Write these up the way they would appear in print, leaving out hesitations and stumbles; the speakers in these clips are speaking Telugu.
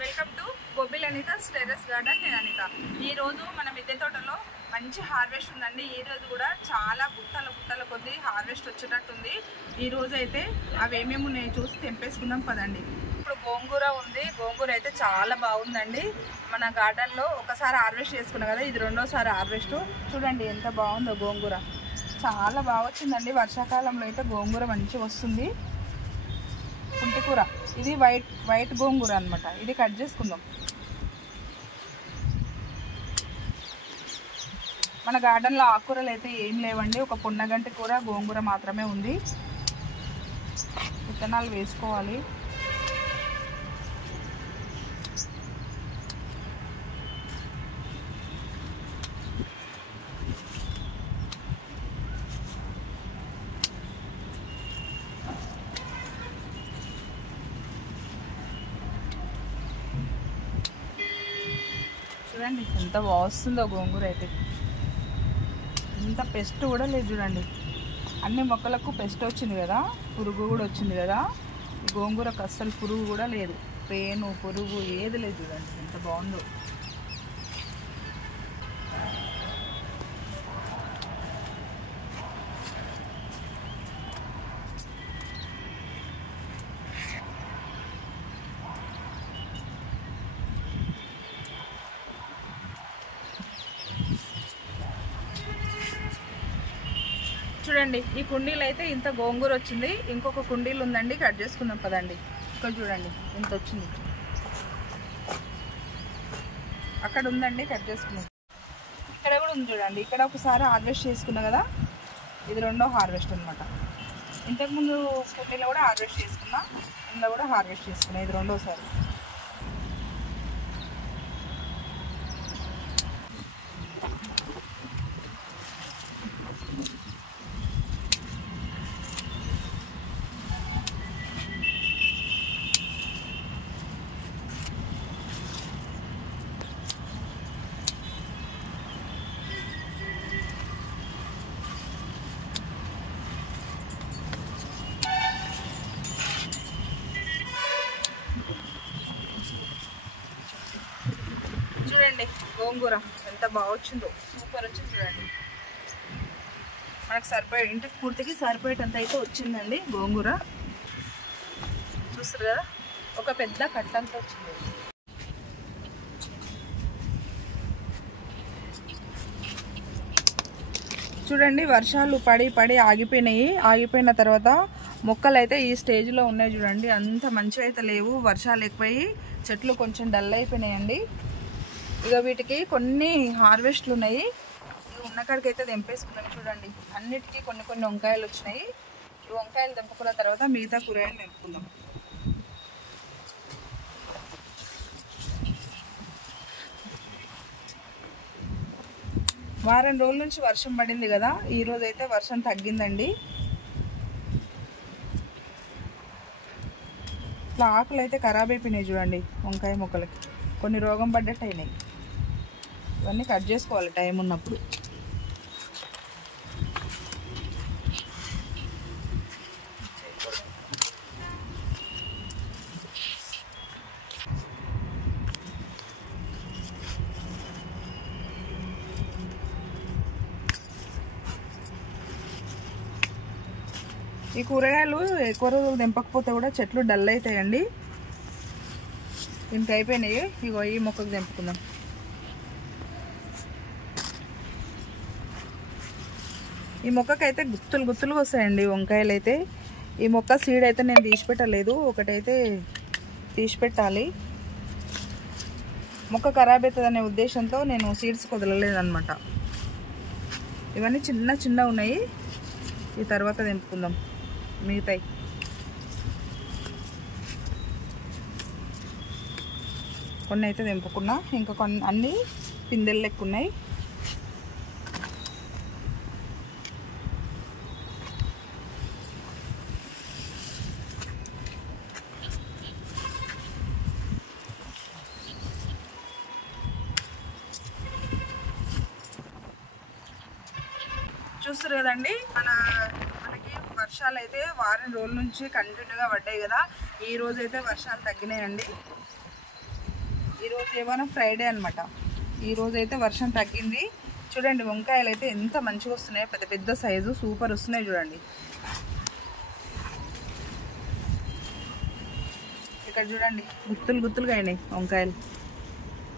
Welcome to Bobbili Anitha's terrace garden. నేను అనిత. ఈరోజు మన మిద్దె తోటలో మంచి హార్వెస్ట్ ఉందండి. ఈరోజు కూడా చాలా గుట్టల కొద్ది హార్వెస్ట్ వచ్చేటట్టుంది. ఈరోజు అయితే అవి ఏమేమి ఉన్నాయో చూసి తెంపేసుకుందాం పదండి. ఇప్పుడు గోంగూర ఉంది. గోంగూర అయితే చాలా బాగుందండి. మన గార్డెన్లో ఒకసారి హార్వెస్ట్ చేసుకున్నాం కదా, ఇది రెండోసారి హార్వెస్ట్. చూడండి ఎంత బాగుందో గోంగూర, చాలా బాగా వచ్చిందండి. వర్షాకాలంలో అయితే గోంగూర మంచిగా వస్తుంది. పుంటికూర, ఇది వైట్ గోంగూర అనమాట. ఇది కట్ చేసుకుందాం. మన గార్డెన్లో ఆకుకూరలు అయితే ఏం లేవండి, ఒక పొన్నగంటి కూర గోంగూర మాత్రమే ఉంది. విత్తనాలు వేసుకోవాలి. చూడండి ఎంత బాగుస్తుందో గోంగూర అయితే. ఇంత పెస్ట్ కూడా లేదు చూడండి. అన్ని మొక్కలకు పెస్ట్ వచ్చింది కదా, పురుగు కూడా వచ్చింది కదా. గోంగూరకు అస్సలు పురుగు కూడా లేదు, పేను పురుగు ఏది లేదు. చూడండి ఎంత బాగుందో. చూడండి ఈ కుండీలు అయితే ఇంత గోంగూర వచ్చింది. ఇంకొక కుండీలు ఉందండి, కట్ చేసుకుందాం పదండి. ఇక్కడ చూడండి ఎంత వచ్చింది. అక్కడ ఉందండి, కట్ చేసుకుందాం. ఇక్కడ కూడా ఉంది చూడండి. ఇక్కడ ఒకసారి హార్వెస్ట్ చేసుకున్నా కదా, ఇది రెండో హార్వెస్ట్ అనమాట. ఇంతకుముందు కుండీలో కూడా హార్వెస్ట్ చేసుకున్నా, ఇందులో కూడా హార్వెస్ట్ చేసుకున్నా, ఇది రెండోసారి. చూడండి గోంగూర ఎంత బాగా వచ్చిందో, సూపర్ వచ్చింది. చూడండి మనకు సరిపోయే, ఇంటికి పూర్తికి సరిపోయేటంత అయితే వచ్చిందండి గోంగూర. చూస్తారు కదా, ఒక పెద్ద కట్ట అంతా వచ్చింది. చూడండి వర్షాలు పడి ఆగిపోయినాయి. ఆగిపోయిన తర్వాత మొక్కలు అయితే ఈ స్టేజ్లో ఉన్నాయి. చూడండి అంత మంచిగా అయితే లేవు, వర్షాలు ఎక్కువయి చెట్లు కొంచెం డల్ అయిపోయినాయండి. ఇక వీటికి కొన్ని హార్వెస్ట్లు ఉన్నాయి. ఉన్నకాడికి అయితే తెంపేసుకున్నాం. చూడండి అన్నిటికీ కొన్ని వంకాయలు వచ్చినాయి. ఈ వంకాయలు తెంపుకున్న తర్వాత మిగతా కూరగాయలు తెంపుకుందాం. వారం రోజుల నుంచి వర్షం పడింది కదా, ఈరోజు అయితే వర్షం తగ్గిందండి. ఇట్లా ఆకులు అయితే ఖరాబ్ అయిపోయినాయి చూడండి. వంకాయ మొక్కలకి కొన్ని రోగం పడ్డట్టు అయినాయి. ఇవన్నీ కట్ చేసుకోవాలి టైం ఉన్నప్పుడు. ఈ కూరగాయలు ఎక్కువ రోజులు తెంపకపోతే కూడా చెట్లు డల్ అవుతాయండి. దీనికి అయిపోయినాయి. ఇగో ఈ మొక్కకు తెంపుకుందాం. ఈ మొక్కకైతే గుత్తులు వస్తాయండి వంకాయలు అయితే. ఈ మొక్క సీడ్ అయితే నేను తీసిపెట్టలేదు, ఒకటైతే తీసిపెట్టాలి. మొక్క ఖరాబ్ అవుతుందనే ఉద్దేశంతో నేను సీడ్స్ కుదరలేదన్నమాట. ఇవన్నీ చిన్న ఉన్నాయి. ఈ తర్వాత తెంపుకుందాం మిగతాయి. కొన్ని అయితే తెంపుకున్నా, ఇంకా కొన్ని అన్నీ పిందెలు లెక్క ఉన్నాయి. చూస్తారు కదండి, మనకి వర్షాలు అయితే వారం రోజుల నుంచి కంటిన్యూగా పడ్డాయి కదా. ఈ రోజు అయితే వర్షాలు తగ్గినాయండి. ఈరోజు ఏమైనా ఫ్రైడే అనమాట. ఈరోజు అయితే వర్షం తగ్గింది. చూడండి వంకాయలు అయితే ఎంత మంచిగా వస్తున్నాయో, పెద్ద పెద్ద సైజు సూపర్ వస్తున్నాయి చూడండి. ఇక్కడ చూడండి గుత్తులు గుత్తులుగా అయినాయి వంకాయలు,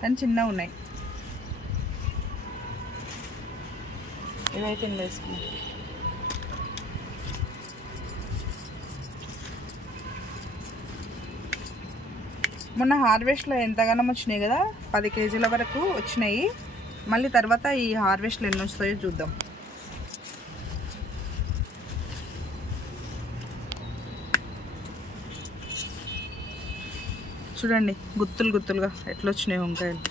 కానీ చిన్నగా ఉన్నాయి. ఇవైతే వేసుకున్నాం. మొన్న హార్వెస్ట్లో ఎంతగానో వచ్చినాయి కదా, 10 కేజీల వరకు వచ్చినాయి. మళ్ళీ తర్వాత ఈ హార్వెస్ట్లో ఎన్ని వస్తాయో చూద్దాం. చూడండి గుత్తులు గుత్తులుగా ఎట్లా వచ్చినాయి వంకాయలు.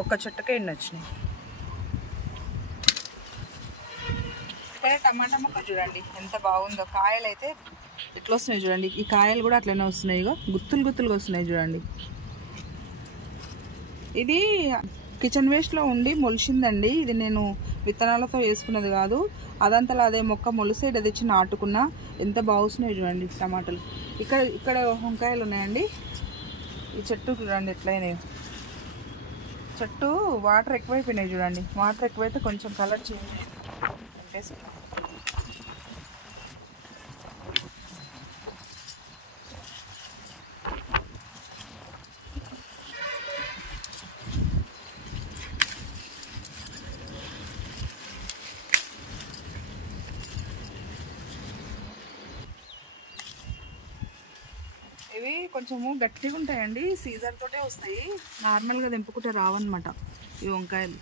ఒక చెట్టుకే ఎన్ని వచ్చినాయి. ఇక్కడ టమాటా మొక్క చూడండి ఎంత బాగుందో. కాయలు అయితే ఎట్లా వస్తున్నాయి చూడండి. ఈ కాయలు కూడా అట్లనే వస్తున్నాయి. ఇగో గుత్తులు గుత్తులుగా వస్తున్నాయి చూడండి. ఇది కిచెన్ వేస్ట్లో ఉండి మొలిచిందండి. ఇది నేను విత్తనాలతో వేసుకున్నది కాదు. అదంతలా అదే మొక్క మొలిసేట తెచ్చి నాటుకున్నా. ఎంత బాగున్నాయి చూడండి టమాటాలు. ఇక్కడ వంకాయలు ఉన్నాయండి. ఈ చెట్టు చూడండి ఎట్లయినాయి. చెట్టు వాటర్ ఎక్కువైపోయినాయి చూడండి. వాటర్ ఎక్కువైతే కొంచెం కలర్ చేంజ్ వేసుకున్నాం. ఇవి కొంచెము గట్టిగా ఉంటాయండి. సీజర్ తోటే వస్తాయి. నార్మల్గా తెంపుకుంటే రావన్నమాట ఈ వంకాయలు.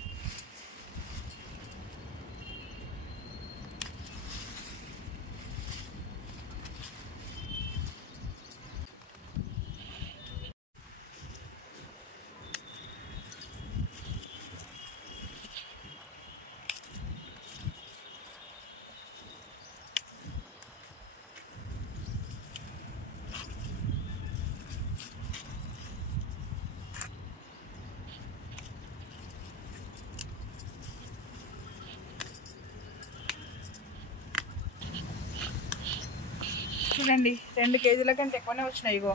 చూడండి 2 కేజీల కంటే ఎక్కువనే వచ్చినాయి. ఇగో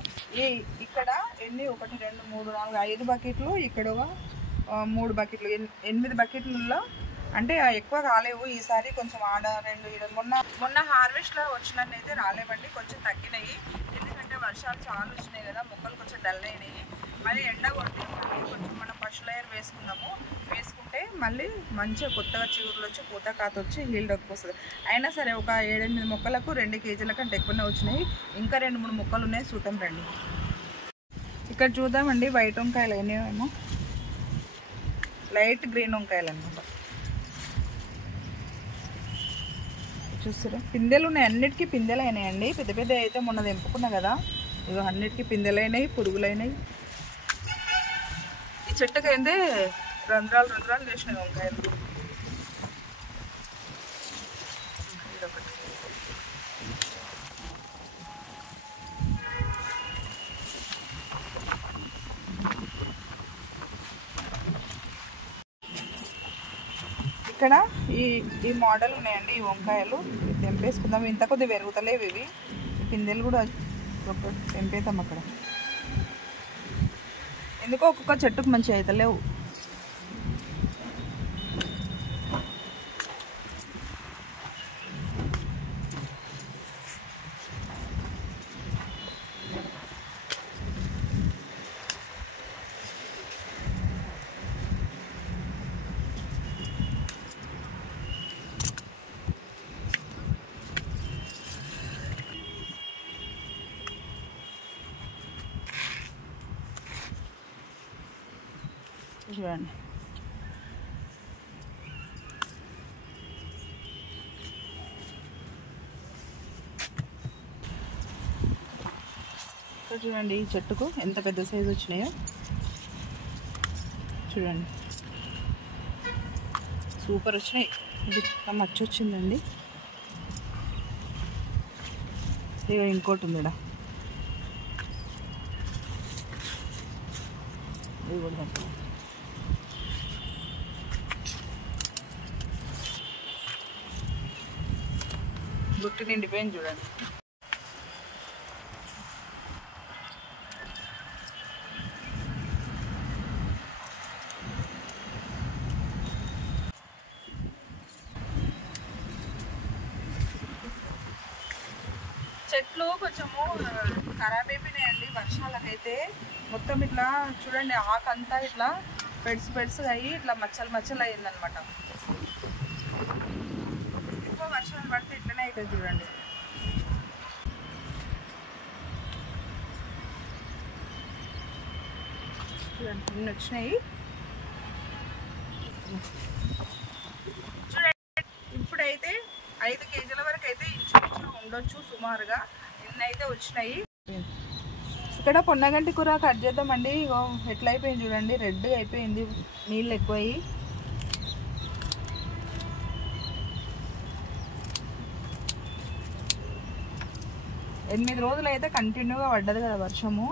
ఇక్కడ ఎన్ని 1 2 3 4 5 బకెట్లు, ఇక్కడ 3 బకెట్లు, 8 బకెట్లలో అంటే ఎక్కువ రాలేవు. ఈసారి కొంచెం ఆడ 2 మొన్న హార్వెస్ట్లో వచ్చినట్టయితే రాలేవండి, కొంచెం తగ్గినాయి. ఎందుకంటే వర్షాలు చాలా వచ్చినాయి కదా, మొక్కలు కొంచెం డల్ అయినాయి. మళ్ళీ ఎండ కొట్టి కొంచెం మనం పశువుల ఎరువు వేసుకుంటే మళ్ళీ మంచిగా కొత్తగా చిగురులు వచ్చి పూత కాత వచ్చి హీల్డ్ వస్తుంది. అయినా సరే ఒక 7-8 మొక్కలకు 2 కేజీల కంటే ఎక్కువనే వచ్చినాయి. ఇంకా 2-3 మొక్కలు ఉన్నాయి, చూద్దాం రండి. ఇక్కడ చూద్దామండి వైట్ వంకాయలు అయినాయేమో, లైట్ గ్రీన్ వంకాయలు అనమాట. చూస్తారా పిందెలు ఉన్నాయి, అన్నిటికీ పిందెలు అయినాయండి. పెద్ద పెద్ద అయితే మొన్న తెంపుకున్నా కదా, ఇక అన్నిటికీ పిందెలు అయినాయి, పురుగులు అయినాయి. ఈ చెట్టుకి అయితే రంధ్రాలు చేసినాయి వంకాయలు. ఇదొకటి. ఇక్కడ ఈ మోడల్ ఉన్నాయండి ఈ వంకాయలు. తెంపేసుకుందాం. ఇంత కొద్ది పెరుగుతలేవు ఇవి. పిందెలు కూడా తెంపేద్దాం. అక్కడ ఎందుకో ఒక్కొక్క చెట్టుకు మంచిగా అవుతలేవు. చూడండి ఇక్కడ చూడండి ఈ చెట్టుకు ఎంత పెద్ద సైజు వచ్చినాయో చూడండి, సూపర్ వచ్చినాయి. ఇది మచ్చ వచ్చిందండి. ఇక ఇంకోటి ఉంది ఇక్కడ, ఇది కూడా గుట్టి నిండిపోయింది చూడండి. చెట్లు కొంచెము ఖరాబ్ అయిపోయినాయండి వర్షాలకైతే. మొత్తం ఇట్లా చూడండి ఆకంతా ఇట్లా పెడ్స్ అయ్యి ఇట్లా మచ్చలు అయ్యిందనమాట. ఎక్కువ వర్షాలు పడితే ఇట్లనే అవుతుంది చూడండి. చూడండి ఇన్ని వచ్చినాయి చూడండి. ఇప్పుడైతే 5 కేజీల వరకు అయితే ఇంచుమించు ఉండొచ్చు సుమారుగా. ఇన్నైతే వచ్చినాయి. ఇక్కడ పొన్నగంటి కూర కట్ చేద్దామండి. ఇగో ఎట్లా అయిపోయింది చూడండి, రెడ్ అయిపోయింది నీళ్ళు ఎక్కువయ్యి. ఎనిమిది రోజులు అయితే కంటిన్యూగా పడ్డది కదా వర్షము.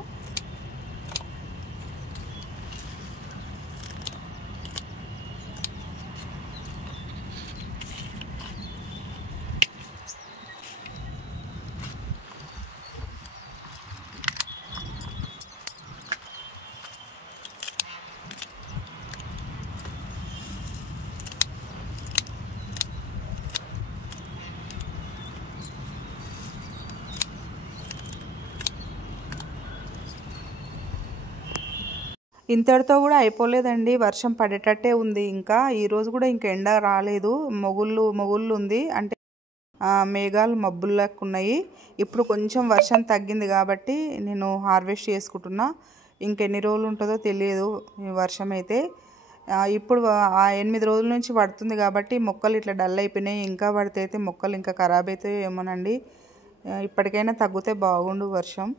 ఇంతటితో కూడా అయిపోలేదండి, వర్షం పడేటట్టే ఉంది. ఇంకా ఈరోజు కూడా ఇంకా ఎండ రాలేదు, మొగుళ్ళు ఉంది. అంటే మేఘాలు మబ్బుల్లాగా ఉన్నాయి. ఇప్పుడు కొంచెం వర్షం తగ్గింది కాబట్టి నేను హార్వెస్ట్ చేసుకుంటున్నా. ఇంకెన్ని రోజులు ఉంటుందో తెలియదు ఈ వర్షం అయితే. ఇప్పుడు 8 రోజుల నుంచి పడుతుంది కాబట్టి మొక్కలు ఇట్లా డల్ అయిపోయినాయి. ఇంకా పడితే అయితే మొక్కలు ఇంకా ఖరాబ్ అవుతాయి ఏమోనండి. ఇప్పటికైనా తగ్గితే బాగుండు వర్షం.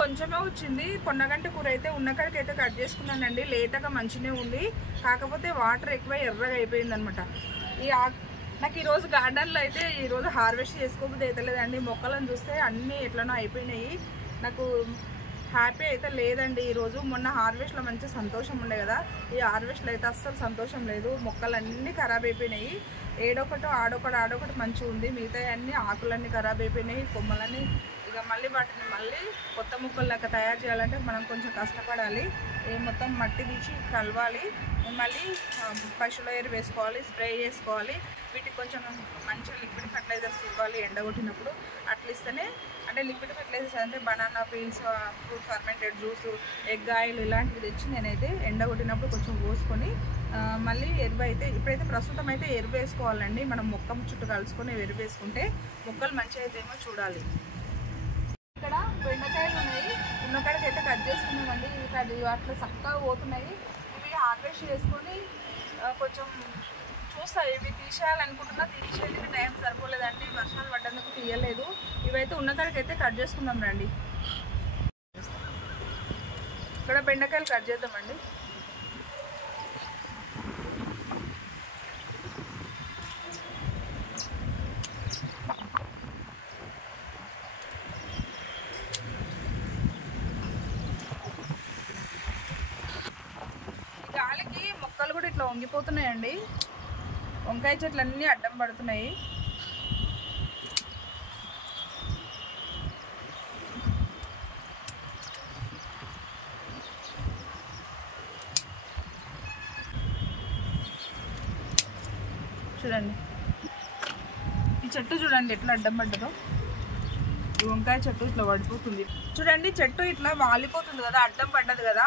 కొంచెమే వచ్చింది. పొన్నగంటి కూర అయితే ఉన్నకాడికి అయితే కట్ చేసుకున్నానండి. లేతగా మంచినే ఉంది, కాకపోతే వాటర్ ఎక్కువ ఎర్రగా అయిపోయింది అనమాట. నాకు ఈరోజు గార్డెన్లో అయితే ఈరోజు హార్వెస్ట్ చేసుకోబుద్ధి అయితే లేదండి. మొక్కలను చూస్తే అన్నీ ఎట్లనో అయిపోయినాయి. నాకు హ్యాపీ అయితే లేదండి ఈరోజు. మొన్న హార్వెస్ట్లో మంచి సంతోషం ఉండే కదా, ఈ హార్వెస్ట్లో అయితే అస్సలు సంతోషం లేదు. మొక్కలన్నీ ఖరాబ్ అయిపోయినాయి. ఆడొకటి మంచిగా ఉంది, మిగతా అన్నీ ఆకులన్నీ ఖరాబ్ అయిపోయినాయి, కొమ్మలన్నీ. ఇక మళ్ళీ వాటిని కొత్త మొక్కల్లాగా తయారు చేయాలంటే మనం కొంచెం కష్టపడాలి. మొత్తం మట్టి తీసి కలవాలి, మళ్ళీ పశువుల ఎరువు వేసుకోవాలి, స్ప్రే చేసుకోవాలి. వీటికి కొంచెం మంచిగా లిక్విడ్ ఫర్టిలైజర్స్ ఇవ్వాలి ఎండగొట్టినప్పుడు. అట్లా ఇస్తేనే, అంటే లిక్విడ్ ఫర్టిలైజర్స్ అంటే banana peels, fruit fermented juice, egg oil ఇలాంటివి తెచ్చి నేనైతే ఎండగొట్టినప్పుడు కొంచెం పోసుకొని మళ్ళీ ఎరువు అయితే ఇప్పుడైతే ప్రస్తుతం అయితే ఎరువు వేసుకోవాలండి. మనం మొక్క చుట్టూ కలుసుకొని ఎరువు వేసుకుంటే మొక్కలు మంచిగా అయితేమో చూడాలి. ఇక్కడ బెండకాయలు ఉన్నాయి, ఉన్నకాడికి అయితే కట్ చేసుకున్నామండి. అట్లా చక్కగా పోతున్నాయి. ఇవి హార్వెస్ట్ చేసుకొని కొంచెం చూస్తా, ఇవి తీసేయాలనుకుంటున్నా. తీసేది టైం సరిపోలేదండి, వర్షాలు పడ్డందుకు తీయలేదు. ఇవైతే ఉన్నకాడికి అయితే కట్ చేసుకుందాం రండి. ఇక్కడ బెండకాయలు కట్ చేద్దామండి. గాలికి మొక్కలు కూడా ఇట్లా వంగిపోతున్నాయండి. వంకాయ చెట్లు అన్నీ అడ్డం పడుతున్నాయి. చూడండి ఈ చెట్టు చూడండి ఎట్లా అడ్డం పడ్డదో. ఈ వంకాయ చెట్టు ఇట్లా పడిపోతుంది చూడండి. చెట్టు ఇట్లా వాలిపోతుంది కదా, అడ్డం పడ్డది కదా.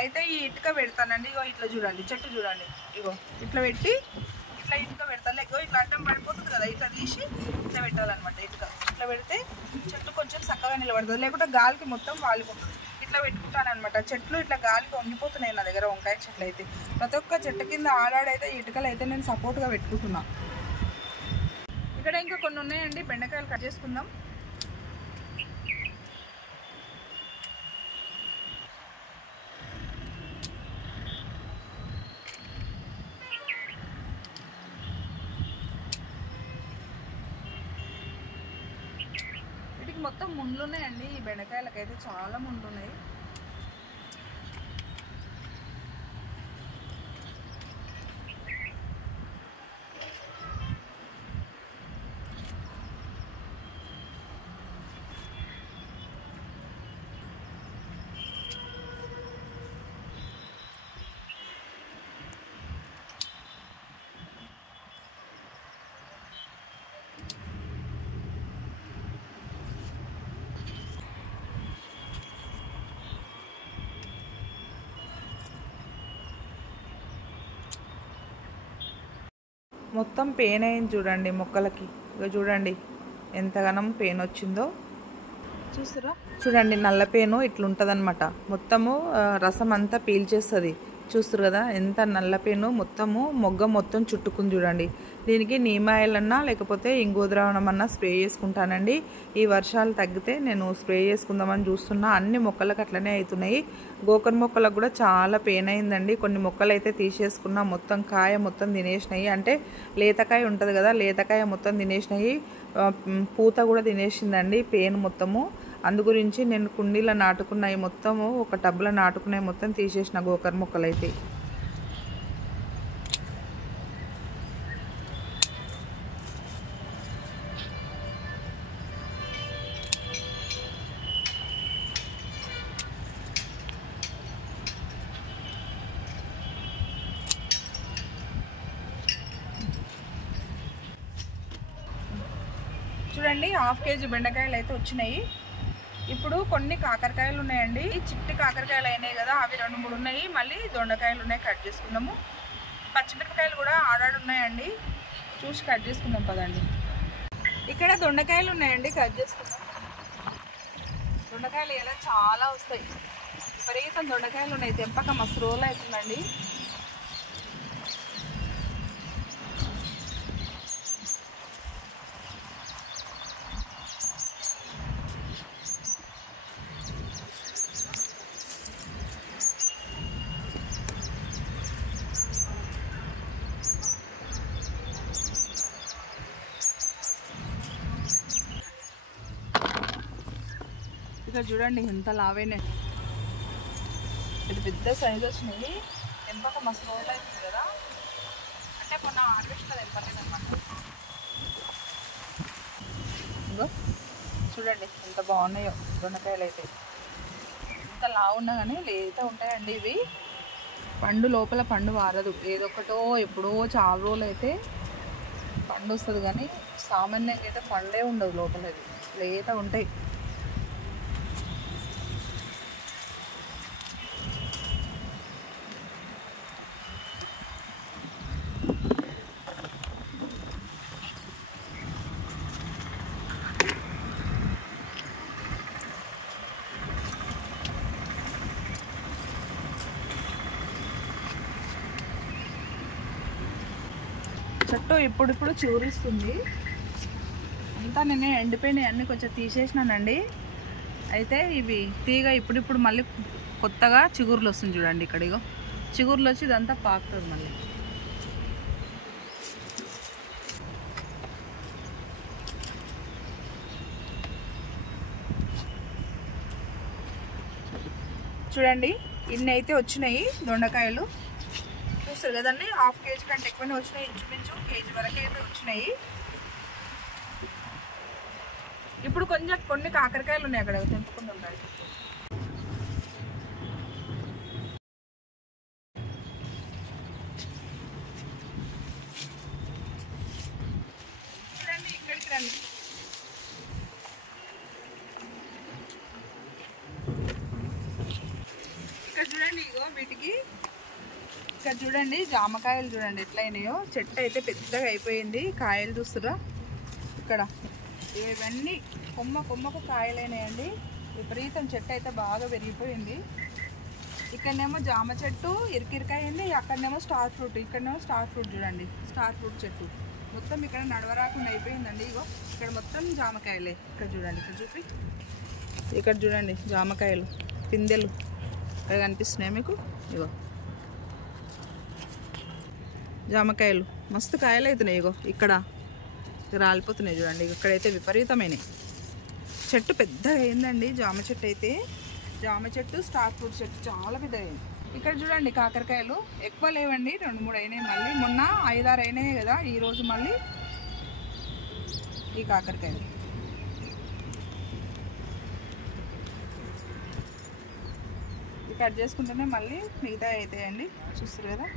అయితే ఈ ఇటుక పెడతానండి. ఇగో ఇట్లా చూడండి, చెట్టు చూడండి, ఇగో ఇట్లా పెట్టి ఇట్లా ఇటుక పెడతాను. ఇగో ఇట్లా అడ్డం పడిపోతుంది కదా, ఇట్లా తీసి ఇట్లా పెట్టాలన్నమాట. ఇటుక ఇట్లా పెడితే చెట్టు కొంచెం చక్కగా నిలబడుతుంది, లేకుంటే గాలికి మొత్తం వాలిపోతుంది. ఇట్లా పెట్టుకుంటాను అనమాట. చెట్లు ఇట్లా గాలికి వంగిపోతున్నాయి నా దగ్గర వంకాయ చెట్లు అయితే. ప్రతి ఒక్క చెట్టు కింద ఆడాడైతే ఇటుకలు అయితే నేను సపోర్ట్గా పెట్టుకుంటున్నా. ఇక్కడ ఇంకా కొన్ని ఉన్నాయండి, బెండకాయలు కట్ చేసుకుందాం. వీటికి మొత్తం ముండ్లు ఉన్నాయండి, ఈ బెండకాయలకైతే చాలా ముండ్లు ఉన్నాయి. మొత్తం పెయిన్ అయింది చూడండి మొక్కలకి. ఇక చూడండి ఎంతగానం పెయిన్ వచ్చిందో చూసారా. చూడండి నల్ల పెయిన్ ఇట్లుంటుంది అనమాట. మొత్తము రసం అంతా పీల్చేస్తుంది. చూస్తారు కదా ఎంత నల్ల పెయిన్, మొత్తము మొగ్గ మొత్తం చుట్టుకుంది చూడండి. దీనికి నీమ్ ఆయిల్ అన్నా లేకపోతే ఇంగు ద్రావణం అన్నా స్ప్రే చేసుకుంటానండి. ఈ వర్షాలు తగ్గితే నేను స్ప్రే చేసుకుందామని చూస్తున్నా. అన్ని మొక్కలకు అట్లనే అవుతున్నాయి. గోకర్ మొక్కలకు కూడా చాలా పెయిన్ అయిందండి. కొన్ని మొక్కలు అయితే తీసేసుకున్నా, మొత్తం కాయ మొత్తం తినేసినాయి. అంటే లేతకాయ ఉంటుంది కదా, లేతకాయ మొత్తం తినేసినాయి. పూత కూడా తినేసిందండి పెయిన్ మొత్తము. అందు గురించి నేను కుండీలో నాటుకున్నాయి మొత్తము, ఒక టబ్లో నాటుకున్నాయి మొత్తం తీసేసిన గోకర్ మొక్కలు అయితే. చూడండి 1/2 కేజీ బెండకాయలు అయితే వచ్చినాయి. ఇప్పుడు కొన్ని కాకరకాయలు ఉన్నాయండి, చిట్టి కాకరకాయలు అయినాయి కదా, అవి 2-3 ఉన్నాయి. మళ్ళీ దొండకాయలు ఉన్నాయి, కట్ చేసుకుందాము. పచ్చిమిరపకాయలు కూడా ఆడాడు ఉన్నాయండి, చూసి కట్ చేసుకుందాం పదండి. ఇక్కడ దొండకాయలు ఉన్నాయండి, కట్ చేసుకుందాం. దొండకాయలు ఇలా చాలా వస్తాయి, విపరీతం దొండకాయలు ఉన్నాయి. తెంపక మస్తు రోజులు అవుతుందండి. ఇక్కడ చూడండి ఎంత లావైనాయి, ఇది పెద్ద సైజు వచ్చినాయి. తెంపక మస్తు రోజులు అవుతుంది కదా, అంటే మొన్న హార్వెస్ట్లో తెంపలేదన్నమాట. ఇంకో చూడండి ఎంత బాగున్నాయో దొండకాయలు అయితే. ఎంత లావు ఉన్నా కానీ లేత ఉంటాయండి ఇవి. పండు లోపల పండు వారదు, ఏదొక్కటో ఎప్పుడో చాలా రోజులు అయితే పండు వస్తుంది, కానీ సామాన్యంగా అయితే పండే ఉండదు లోపల. ఇది లేత ఉంటాయి. చెట్టు ఇప్పుడిప్పుడు చిగురిస్తుంది. అంతా నేను ఎండిపోయినాయి అన్నీ కొంచెం తీసేసినానండి. అయితే ఇవి తీగ ఇప్పుడిప్పుడు మళ్ళీ కొత్తగా చిగుర్లు వస్తుంది చూడండి. ఇక్కడ ఇగో చిగుర్లు వచ్చి ఇదంతా పాకుతుంది మళ్ళీ. చూడండి ఇన్ని అయితే వచ్చినాయి దొండకాయలు, చూస్తారు కదండి. 1/2 కేజీ కంటే ఎక్కువనే వచ్చినాయి, ఇంచుమించు కేజీ వరకు అయితే వచ్చినాయి. ఇప్పుడు కొన్ని కాకరకాయలు ఉన్నాయి అక్కడ తెంపుకుంటూ ఉన్నాయి. చూడండి ఇక్కడికి రండి. వీటికి ఇక్కడ చూడండి జామకాయలు చూడండి ఎట్లయినాయో. చెట్టు అయితే పెద్దగా అయిపోయింది. కాయలు చూస్తురా ఇక్కడ, ఇవన్నీ కొమ్మకు కాయలైనాయండి. విపరీతం చెట్టు అయితే బాగా పెరిగిపోయింది. ఇక్కడనేమో జామ చెట్టు ఇరికిరికాయండి, అక్కడనేమో స్టార్ ఫ్రూట్, ఇక్కడనేమో స్టార్ ఫ్రూట్ చూడండి, స్టార్ ఫ్రూట్ చెట్టు మొత్తం ఇక్కడ నడవరాకుండా అయిపోయిందండి. ఇగో ఇక్కడ మొత్తం జామకాయలే. ఇక్కడ చూడండి, ఇక్కడ చూపి, ఇక్కడ చూడండి జామకాయలు పిందెలు ఇక్కడ కనిపిస్తున్నాయి మీకు. ఇగో జామకాయలు మస్తు కాయలు అవుతున్నాయి. ఇగో ఇక్కడ రాలిపోతున్నాయి చూడండి. ఇక్కడైతే విపరీతమైనవి. చెట్టు పెద్దగా అయిందండి జామ చెట్టు అయితే. జామ చెట్టు స్టార్ ఫ్రూట్ చెట్టు చాలా పెద్దగా అయింది. ఇక్కడ చూడండి కాకరకాయలు ఎక్కువ లేవండి, 2-3 అయినాయి. మళ్ళీ మొన్న 5-6 అయినాయి కదా, ఈరోజు మళ్ళీ ఈ కాకరకాయలు. ఇది కట్ చేసుకుంటేనే మళ్ళీ మిగతా అవుతాయండి. చూస్తారు కదా.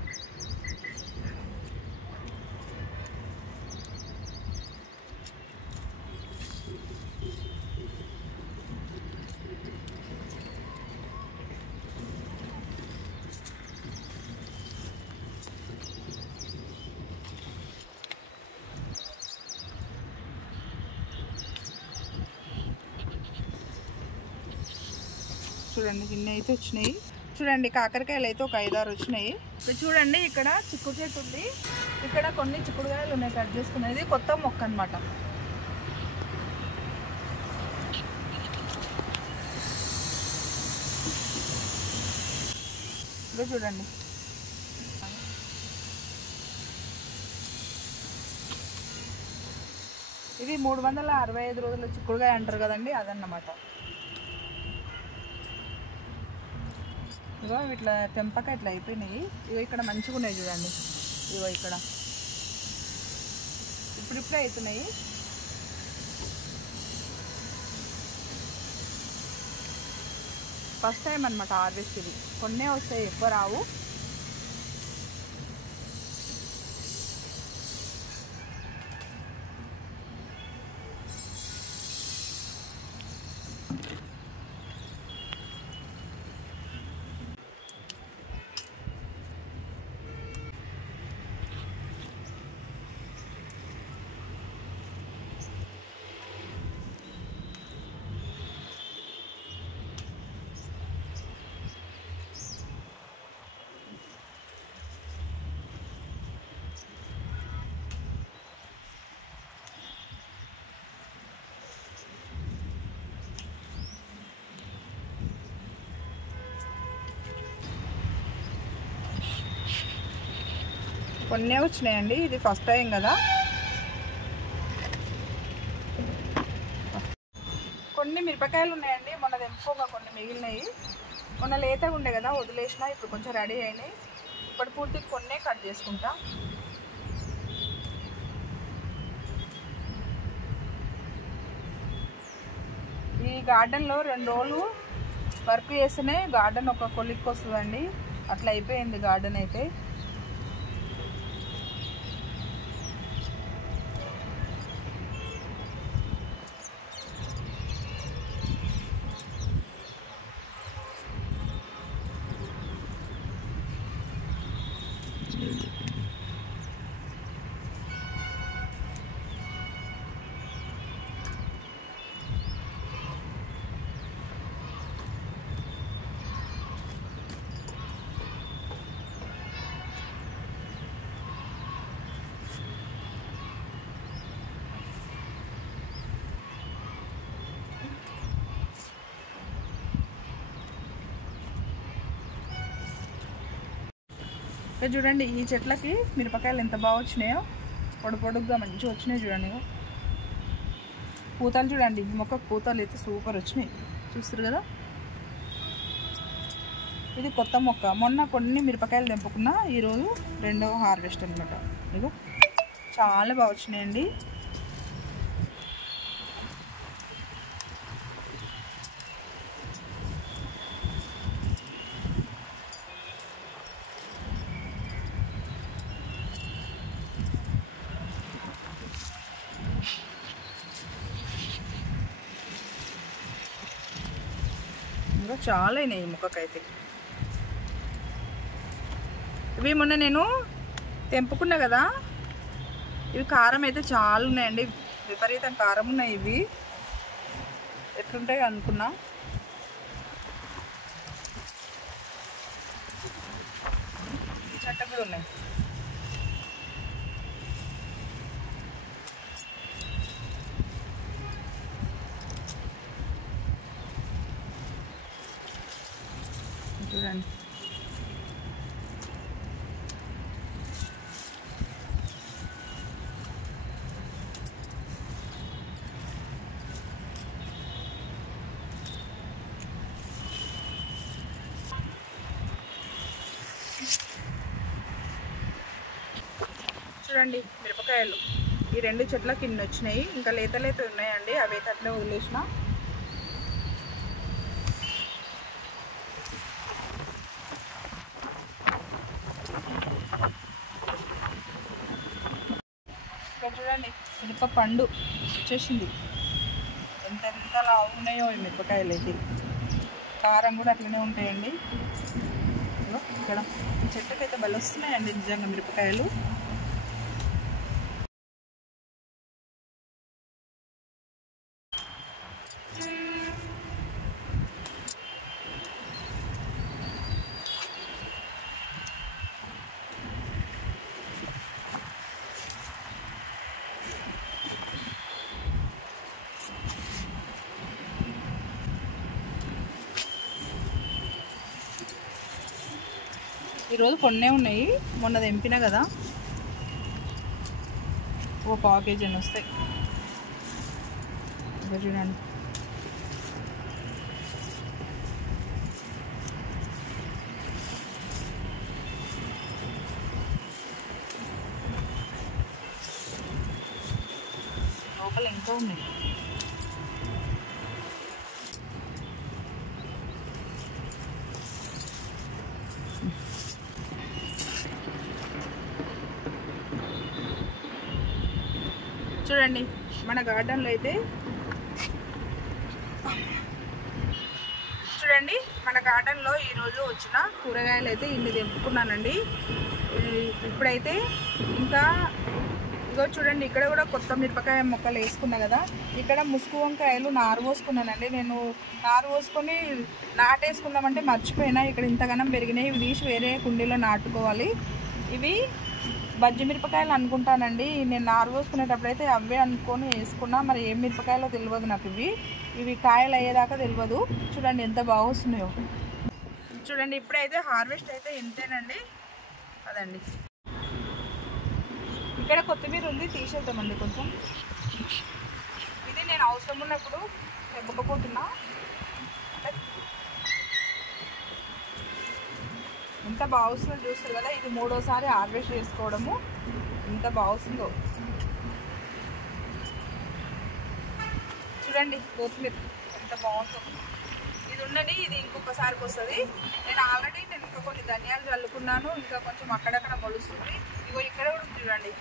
చూడండి ఇన్ని అయితే వచ్చినాయి. చూడండి కాకరకాయలు అయితే ఒక 5-6 వచ్చినాయి. ఇక్కడ చూడండి ఇక్కడ చిక్కుడు చెట్టు ఉంది. ఇక్కడ కొన్ని చిక్కుడుకాయలు ఉన్నాయి కట్ చేసుకునేది. కొత్త మొక్క అన్నమాట. ఇక్కడ చూడండి ఇది 365 రోజుల చిక్కుడుకాయ అంటారు కదండి, అదన్నమాట. ఇగో ఇట్లా తెంపక ఇట్లా అయిపోయినాయి. ఇగో ఇక్కడ మంచిగా ఉన్నాయి చూడండి. ఇగో ఇక్కడ ఇప్పుడిప్పుడే అవుతున్నాయి. ఫస్ట్ టైం అనమాట హార్వెస్ట్. ఇది కొన్నే వస్తాయి, ఎక్కువ రావు. కొన్నే వచ్చినాయండి, ఇది ఫస్ట్ టైం కదా. కొన్ని మిరపకాయలు ఉన్నాయండి, మొన్న తెంపుకోగా కొన్ని మిగిలినాయి. మొన్న లేతగా ఉండే కదా వదిలేసిన, ఇప్పుడు కొంచెం రెడీ అయినాయి. ఇప్పుడు పూర్తి కొన్నే కట్ చేసుకుంటా. ఈ గార్డెన్లో 2 రోజులు వర్క్ చేస్తేనే గార్డెన్ ఒక కొలిక్కి వస్తుందండి. అట్లా అయిపోయింది గార్డెన్ అయితే. ఇక్కడ చూడండి ఈ చెట్లకి మిరపకాయలు ఎంత బాగా వచ్చినాయో, పొడుగ్గా మంచిగా వచ్చినాయి చూడండి. పూతలు చూడండి, ఈ మొక్కకు పూతలు అయితే సూపర్ వచ్చినాయి, చూస్తారు కదా. ఇది కొత్త మొక్క. మొన్న కొన్ని మిరపకాయలు తెంపుకున్నా, ఈరోజు 2వ హార్వెస్ట్ అనమాట. ఇగో చాలా బాగా వచ్చినాయండి. ఇంకా చాలా అయినాయి ఈ మొక్కకైతే. ఇవి మొన్న నేను తెంపుకున్నా కదా, ఇవి కారం అయితే చాలా ఉన్నాయండి, విపరీతం కారం ఉన్నాయి. ఇవి ఎట్లుంటాయి అనుకున్నా. ఈ చెట్ట కూడా ఉన్నాయి. చూడండి, చూడండి మిరపకాయలు ఈ 2 చెట్లకి ఇన్ని వచ్చినాయి. ఇంకా లేత లేత ఉన్నాయండి, అవి అయితే అట్లే వదిలేసిన. ఇక్కడ చూడండి మిరప పండు వచ్చేసింది. ఎంతలా ఉన్నాయో ఈ మిరపకాయలు అయితే. కారం కూడా అట్లనే ఉంటాయండి. ఇక్కడ ఈ చెట్టుకైతే బలి వస్తున్నాయండి నిజంగా మిరపకాయలు. ఈరోజు కొన్నే ఉన్నాయి, మొన్న తెంపినా కదా, ఓ పావు కేజీ అని వస్తాయి. ఇంకా చూడండి, లోపల ఇంకా ఉన్నాయి. చూడండి మన గార్డెన్లో అయితే, చూడండి మన గార్డెన్లో ఈరోజు వచ్చిన కూరగాయలు అయితే ఇన్ని తెంపుకున్నానండి. ఇప్పుడైతే ఇంకా ఇగో చూడండి, ఇక్కడ కూడా కొత్త మిరపకాయ మొక్కలు వేసుకున్నా కదా, ఇక్కడ ముసుగు వంకాయలు నారు పోసుకున్నానండి. నేను నారు పోసుకొని నాటేసుకుందామంటే మర్చిపోయినా. ఇక్కడ ఇంతగానం పెరిగినాయి, ఇవి తీసి వేరే కుండీలో నాటుకోవాలి. ఇవి బజ్జి మిరపకాయలు అనుకుంటానండి, నేను నారు పోసుకునేటప్పుడు అయితే అవే అనుకొని వేసుకున్నా. మరి ఏం మిరపకాయలో తెలియదు నాకు. ఇవి కాయలు అయ్యేదాకా తెలియదు. చూడండి ఎంత బాగా వస్తున్నాయో. చూడండి ఇప్పుడైతే హార్వెస్ట్ అయితే ఇంతేనండి. అదండి ఇక్కడ కొత్తిమీర ఉంది, తీసేద్దామండి కొంచెం. ఇది నేను అవసరం ఉన్నప్పుడు తెంపకపోతున్నా. ఎంత బాగా వస్తుందో చూస్తారు కదా, ఇది 3వసారి హార్వెస్ట్ చేసుకోవడము. ఎంత బాగా వస్తుందో చూడండి. కొత్తిమీర ఎంత బాగుందో. ఇది ఉన్నది, ఇది ఇంకొకసారికి వస్తుంది. నేను ఇంకా కొన్ని ధనియాలు చల్లుకున్నాను, ఇంకా కొంచెం అక్కడక్కడ మొలుస్తుంది. ఇగో ఇక్కడ కూడా ఉంది చూడండి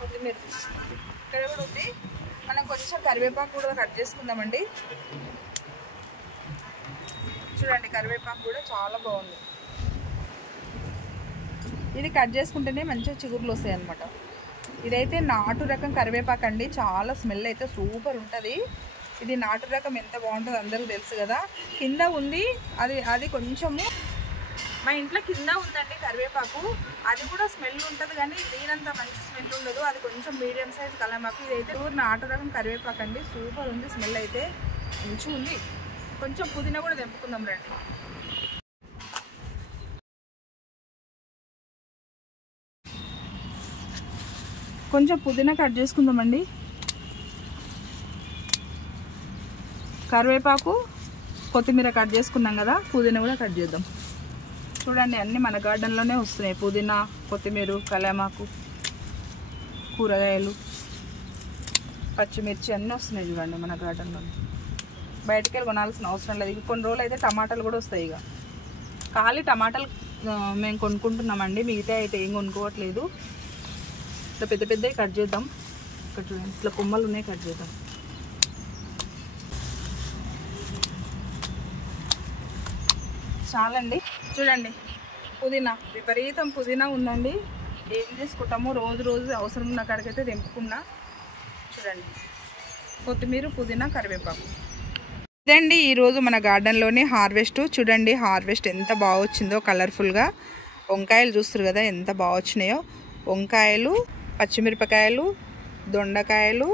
కొత్తిమీర, ఇక్కడ కూడా ఉంది. మనం కొంచెం కరివేపాకు కూడా కట్ చేసుకుందామండి. చూడండి కరివేపాకు కూడా చాలా బాగుంది. ఇది కట్ చేసుకుంటేనే మంచిగా చిగుర్లు వస్తాయి అన్నమాట. ఇదైతే నాటు రకం కరివేపాకు అండి, చాలా స్మెల్ అయితే సూపర్ ఉంటుంది. ఇది నాటు రకం ఎంత బాగుంటుందో అందరికీ తెలుసు కదా. కింద ఉంది అది కొంచెము, మా ఇంట్లో కింద ఉందండి కరివేపాకు. అది కూడా స్మెల్ ఉంటుంది కానీ దీనంత మంచి స్మెల్ ఉండదు. అది కొంచెం మీడియం సైజ్ కలమాకు. ఇదైతే నాటు రకం కరివేపాకు అండి, సూపర్ ఉంది. స్మెల్ అయితే మంచిగా ఉంది. కొంచెం పుదీనా కూడా తెంపుకుందాం రండి. కొంచెం పుదీనా కట్ చేసుకుందామండి. కరివేపాకు కొత్తిమీర కట్ చేసుకున్నాం కదా, పుదీనా కూడా కట్ చేద్దాం. చూడండి అన్నీ మన గార్డెన్లోనే వస్తున్నాయి. పుదీనా, కొత్తిమీర, కలమాకు, కూరగాయలు, పచ్చిమిర్చి అన్నీ వస్తున్నాయి చూడండి మన గార్డెన్లోనే. బయటికి వెళ్ళి కొనాల్సిన అవసరం లేదు. ఇక కొన్ని రోజులు అయితే టమాటాలు కూడా వస్తాయి. ఇక ఖాళీ టమాటాలు మేము కొనుక్కుంటున్నామండి, మిగతా అయితే ఏం కొనుక్కోవట్లేదు. ఇట్లా పెద్ద పెద్దవి కట్ చేద్దాం. ఇక్కడ చూడండి ఇట్లా కొమ్మలు ఉన్నాయి, కట్ చేద్దాం. చాలండి. చూడండి పుదీనా విపరీతం పుదీనా ఉందండి. ఏం చేసుకుంటాము, రోజు రోజు అవసరం ఉన్న కాడికైతే తెంపుకున్నా. చూడండి, కొత్తిమీర, పుదీనా, కరివేపాకు. ఇదండి ఈరోజు మన గార్డెన్లోని హార్వెస్ట్. చూడండి హార్వెస్ట్ ఎంత బాగా వచ్చిందో కలర్ఫుల్గా. వంకాయలు చూస్తారు కదా ఎంత బాగా వచ్చినాయో. వంకాయలు, పచ్చిమిరపకాయలు, దొండకాయలు,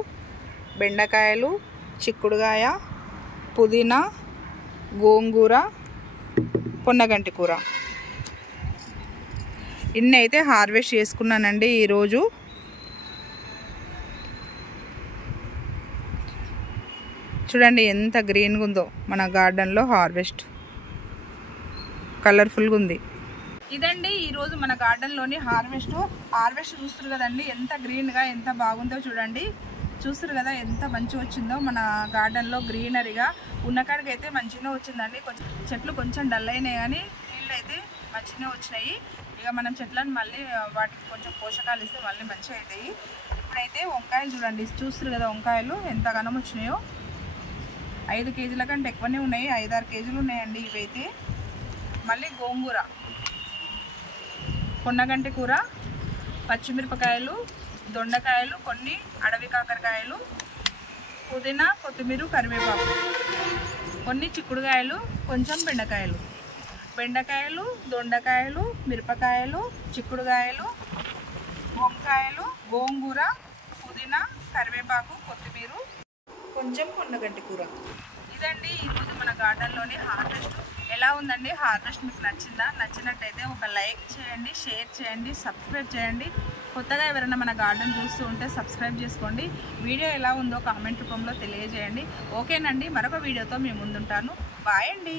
బెండకాయలు, చిక్కుడుకాయ, పుదీనా, గోంగూర, పొన్నగంటి కూర, ఇన్ని అయితే హార్వెస్ట్ చేసుకున్నానండి ఈరోజు. చూడండి ఎంత గ్రీన్గా ఉందో మన గార్డెన్లో హార్వెస్ట్, కలర్ఫుల్గా ఉంది. ఇదండి ఈరోజు మన గార్డెన్లోని హార్వెస్ట్ చూస్తారు కదండి ఎంత గ్రీన్గా ఎంత బాగుందో. చూడండి చూస్తారు కదా ఎంత మంచిగా వచ్చిందో మన గార్డెన్లో. గ్రీనరీగా ఉన్నకాడికి అయితే మంచిగా వచ్చిందండి. కొంచెం చెట్లు కొంచెం డల్ అయినాయి కానీ నీళ్ళు అయితే మంచిగా వచ్చినాయి. ఇక మనం చెట్లను మళ్ళీ వాటికి కొంచెం పోషకాలు ఇస్తే మళ్ళీ మంచిగా అవుతాయి. ఇప్పుడైతే వంకాయలు చూడండి, చూస్తారు కదా వంకాయలు ఎంత ఘనం వచ్చినాయో. 5 కేజీల కంటే ఎక్కువనే ఉన్నాయి, 5-6 కేజీలు ఉన్నాయండి ఇవైతే. మళ్ళీ గోంగూర, పొన్నగంటి కూర, పచ్చిమిరపకాయలు, దొండకాయలు, కొన్ని అడవి కాకరకాయలు, పుదీనా, కొత్తిమీర, కరివేపాకు, కొన్ని చిక్కుడుకాయలు, కొంచెం బెండకాయలు, దొండకాయలు, మిరపకాయలు, చిక్కుడుకాయలు, వంకాయలు, గోంగూర, పుదీనా, కరివేపాకు, కొత్తిమీర, కొంచెం పొన్నగంటి కూర. ఇదండి ఈరోజు మన గార్డెన్లోని హార్వెస్ట్. ఎలా ఉందండి హార్వెస్ట్? మీకు నచ్చిందా? నచ్చినట్టయితే ఒక లైక్ చేయండి, షేర్ చేయండి, సబ్స్క్రైబ్ చేయండి. కొత్తగా ఎవరైనా మన గార్డెన్ చూస్తూ ఉంటే సబ్స్క్రైబ్ చేసుకోండి. వీడియో ఎలా ఉందో కామెంట్ రూపంలో తెలియజేయండి. ఓకేనండి, మరొక వీడియోతో మీ ముందుంటాను. బాయ్ అండి.